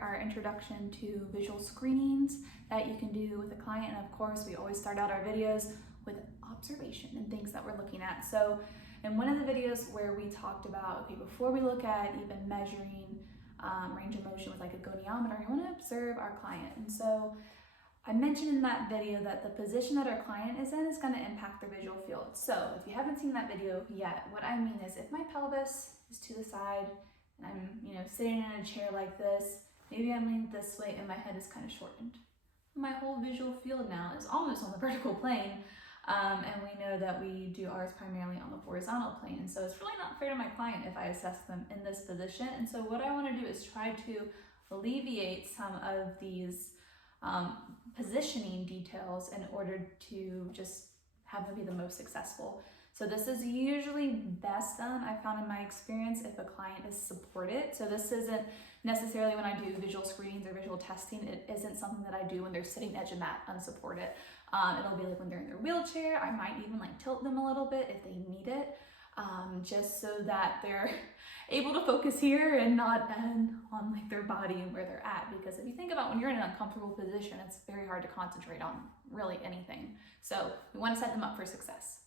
our introduction to visual screenings that you can do with a client. And of course, we always start out our videos with observation and things that we're looking at. So in one of the videos where we talked about, okay, before we look at even measuring range of motion with like a goniometer, you want to observe our client. And so I mentioned in that video that the position that our client is in is going to impact their visual field. So if you haven't seen that video yet, what I mean is if my pelvis is to the side and I'm, sitting in a chair like this, maybe I'm leaning this way and my head is kind of shortened. My whole visual field now is almost on the vertical plane. And we know that we do ours primarily on the horizontal plane. And so it's really not fair to my client if I assess them in this position. And so what I want to do is try to alleviate some of these positioning details in order to just have them be the most successful. So this is usually best done, I found in my experience, if a client is supported. So this isn't necessarily when I do visual screenings or visual testing, it isn't something that I do when they're sitting edge of mat unsupported. It'll be like when they're in their wheelchair. I might even like tilt them a little bit if they need it, just so that they're able to focus here and not on like their body and where they're at. Because if you think about when you're in an uncomfortable position, it's very hard to concentrate on really anything. So we want to set them up for success.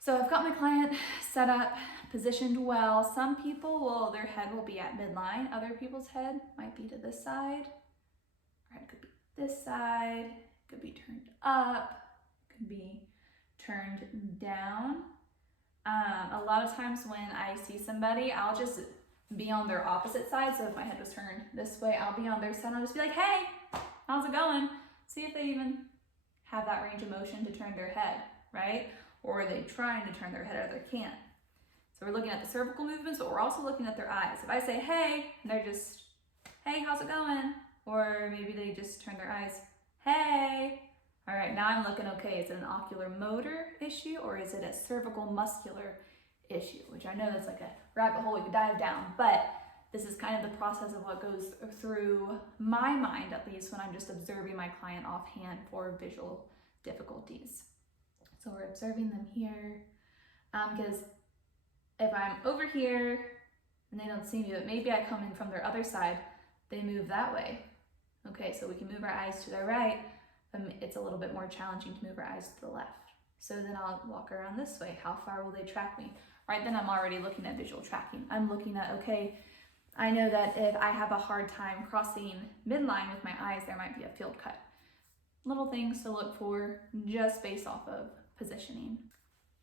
So I've got my client set up, positioned well. Some people their head will be at midline. Other people's head might be to this side. Or it could be this side, could be turned up, could be turned down. A lot of times when I see somebody, I'll just be on their opposite side. So if my head was turned this way, I'll be on their side. I'll just be like, hey, how's it going? See if they even have that range of motion to turn their head, right? Or are they trying to turn their head or they can't? So we're looking at the cervical movements, but we're also looking at their eyes. If I say, hey, and they're just, hey, how's it going? Or maybe they just turn their eyes, hey. All right, now I'm looking, okay, is it an ocular motor issue or is it a cervical muscular issue? Which I know that's like a rabbit hole we could dive down, but this is kind of the process of what goes through my mind, at least when I'm just observing my client offhand for visual difficulties. So we're observing them here, because if I'm over here and they don't see me, but maybe I come in from their other side, they move that way. Okay, so we can move our eyes to the right, but it's a little bit more challenging to move our eyes to the left. So then I'll walk around this way. How far will they track me? Right then I'm already looking at visual tracking. I'm looking at, okay, I know that if I have a hard time crossing midline with my eyes, there might be a field cut. Little things to look for just based off of positioning.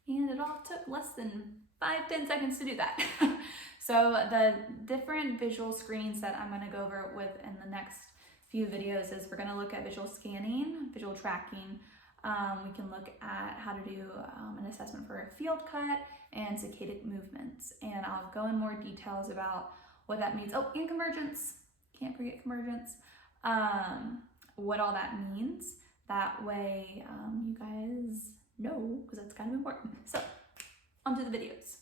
And it all took less than 5-10 seconds to do that. So the different visual screenings that I'm going to go over with in the next few videos is we're going to look at visual scanning, visual tracking. We can look at how to do an assessment for a field cut and saccadic movements. And I'll go in more details about what that means. Oh, and convergence. Can't forget convergence. What all that means. That way you guys know, because that's kind of important. So, onto the videos.